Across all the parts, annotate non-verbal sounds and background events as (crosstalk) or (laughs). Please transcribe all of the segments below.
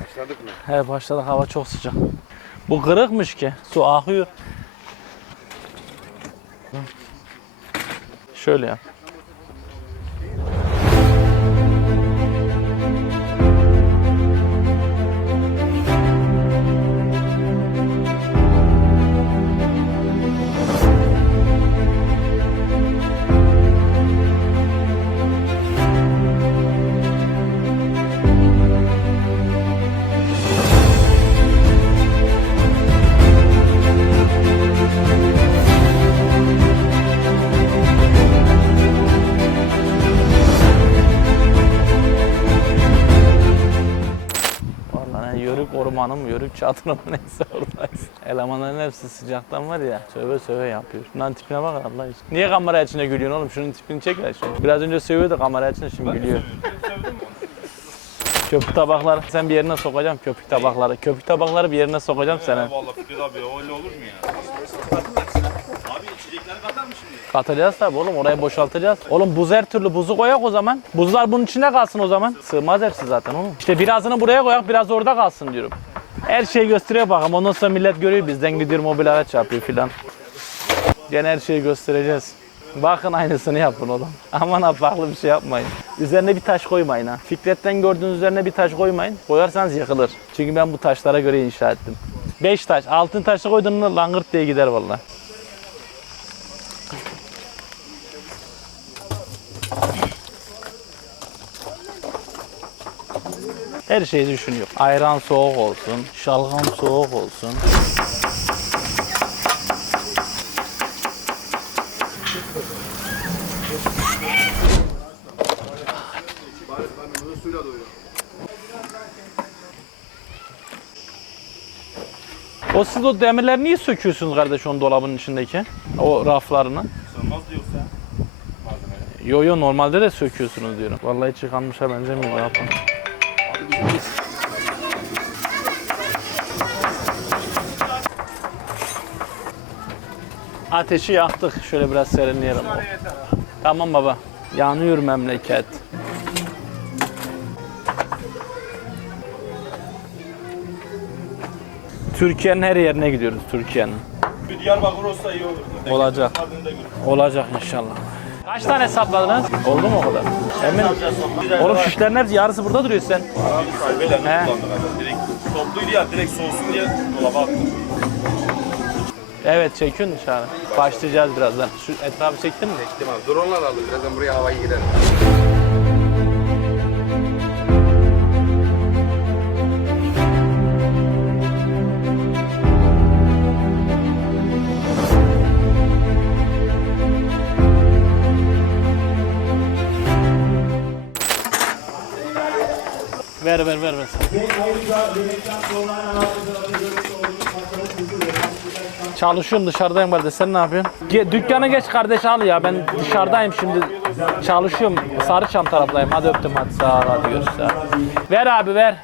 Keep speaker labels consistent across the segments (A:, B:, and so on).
A: Başladık mı?
B: He başladık hava çok sıcak. Bu kırıkmış ki. Su akıyor. Şöyle yap. Ormanı mı, yörük çadırı mı (laughs) neyse oradayız. Elemanların hepsi sıcaktan var ya, söve söve yapıyor. Şundan tipine bak Allah aşkına. Niye kamera içine gülüyorsun oğlum? Şunun tipini çek lan şunu. Biraz önce sövüyordu kamera içine, şimdi gülüyor. Köpük tabakları sen bir yerine sokacağım köpük tabakları. Köpük tabakları bir yerine sokacağım sana.
C: Vallahi Fikret abi öyle olur mu ya? Mı şimdi?
B: Katacağız tabii oğlum oraya boşaltacağız. Oğlum buz her türlü buzu koyak o zaman. Buzlar bunun içinde kalsın o zaman. Sığmaz hepsi zaten oğlum. İşte birazını buraya koyak biraz orada kalsın diyorum. Her şeyi gösteriyor bakalım. Ondan sonra millet görüyor bizden gidiyor mobil araç yapıyor filan. Gene her şeyi göstereceğiz. Bakın aynısını yapın oğlum. (laughs) Aman ha farklı bir şey yapmayın. Üzerine bir taş koymayın ha. Fikret'ten gördüğünüz üzerine bir taş koymayın. Koyarsanız yıkılır. Çünkü ben bu taşlara göre inşa ettim. 5 taş. Altın taşı koydun mu langırt diye gider vallahi. Her şeyi düşünüyor. Ayran soğuk olsun, şalgam soğuk olsun. O siz o demirleri niye söküyorsunuz kardeş onun dolabın içindeki? O raflarını.
C: Sığmaz diyorsa.
B: Yo yo normalde de söküyorsunuz diyorum. Vallahi hiç yıkanmışa benzemiyor yapın. Ateşi yaktık. Şöyle biraz serinleyelim. Tamam baba. Yanıyor memleket. Türkiye'nin her yerine gidiyoruz Türkiye'nin.
C: Bir Diyarbakır olsa iyi olurdu.
B: Olacak. Olacak inşallah. Kaç tane hesapladınız? Oldu mu o kadar? Emin. Oğlum şişlerin hepsi yarısı burada duruyor sen.
C: Sahibelerine
B: He.
C: kullandık abi. Direkt topluydu ya direkt soğusun diye dolaba attık.
B: Evet çekiyorsun dışarı. Başlayacağız birazdan. Şu etrafı çektin mi?
A: Çektim abi. Drone'lar aldı. Birazdan buraya havayı girelim.
B: Ver ver ver ver. Çalışıyorum dışarıdayım kardeş. Sen ne yapıyorsun? Ge- dükkana geç kardeş al ya. Ben dışarıdayım şimdi. Çalışıyorum. Sarıçam taraftayım. Hadi öptüm hadi sağ ol hadi görüşürüz. Ver abi ver.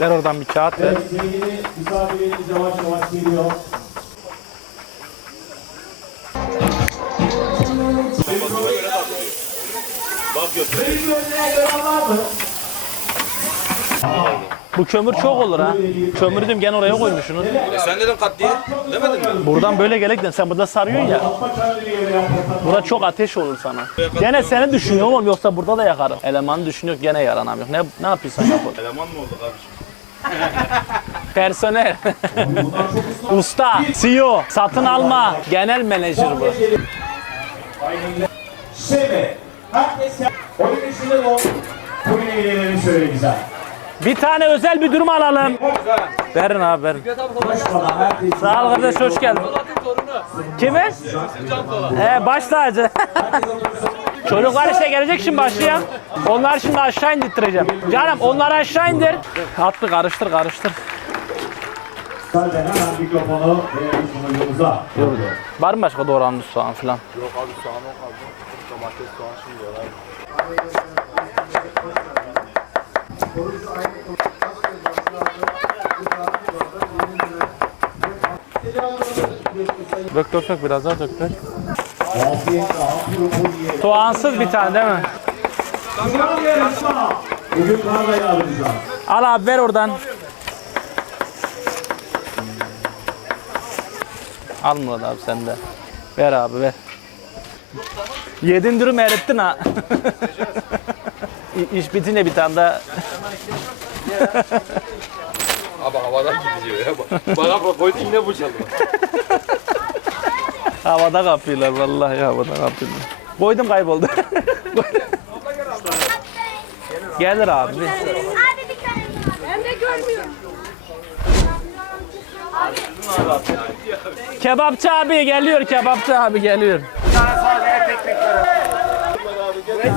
B: Ver oradan bir kağıt ver.
D: Sevgili misafirlerimiz yavaş yavaş geliyor.
C: Bak götür.
D: Benim önüne gören var mı?
B: Bu kömür çok olur ha. Kömürü dedim gene oraya koymuşsunuz.
C: E sen dedin kat diye. Demedin mi?
B: Buradan böyle gelek de sen burada sarıyorsun ya. Burada çok ateş olur sana. Gene seni düşünüyorum oğlum yoksa burada da yakarım. Elemanı düşünüyor gene yaranamıyor. Ne, ne yapıyorsun yap.
C: Eleman mı olduk abi? (laughs)
B: Personel. (laughs) Usta, CEO, satın alma, genel menajer bu.
D: De o oyun eğlenelim şöyle güzel.
B: Bir tane özel bir durum alalım. Verin abi verin. Sağ ol kardeş hoş geldin. Kimi? He baş tacı. (laughs) Çocuklar işte gelecek şimdi başlayan. Onları şimdi aşağı indirttireceğim. Canım onları aşağı indir. Attı karıştır karıştır.
D: Mikrofonu sunucumuza.
B: Var mı başka doğranmış soğan falan?
A: Yok abi soğan yok abi. Domates soğan şimdi abi.
B: Dök dök dök biraz daha dök dök. Soğansız bir tane değil mi? Al abi ver oradan. Al Murat abi sen de. Ver abi ver. Yedin dürüm erittin ha. İş bitince bir tane daha.
A: Abi havadan gidiyor ya. Bana koydu yine bu çalıyor.
B: Havada kapıyorlar vallahi havada kapıyorlar. Koydum kayboldu. Gelir abi.
E: Abi bir tane. Ben de görmüyorum.
B: Kebapçı abi geliyor, kebapçı abi geliyor.
A: Lan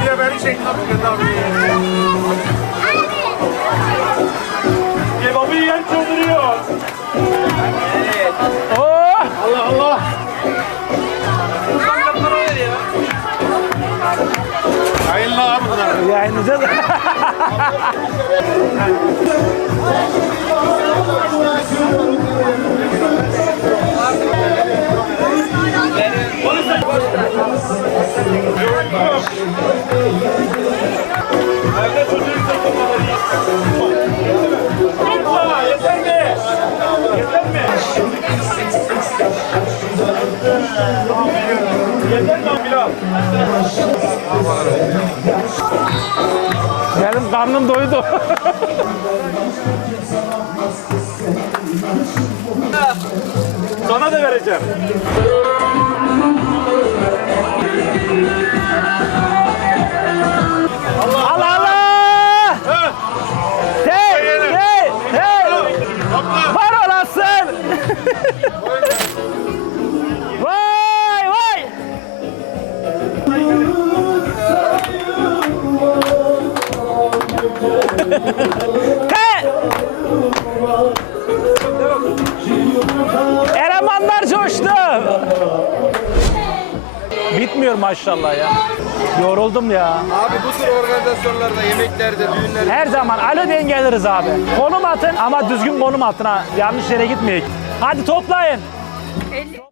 A: bir de beni çek. Lan Fikret abi.
B: Yayınlayacağız.
D: Yeter mi? Bilal?
B: Karnım doydu. (laughs)
D: Sana da vereceğim.
B: Bitmiyor maşallah ya. Yoruldum ya.
A: Abi bu tür organizasyonlarda, yemeklerde, düğünlerde
B: Her zaman alo deyin geliriz abi. Konum atın ama düzgün konum atın ha. Yanlış yere gitmeyek. Hadi toplayın.
E: Elli-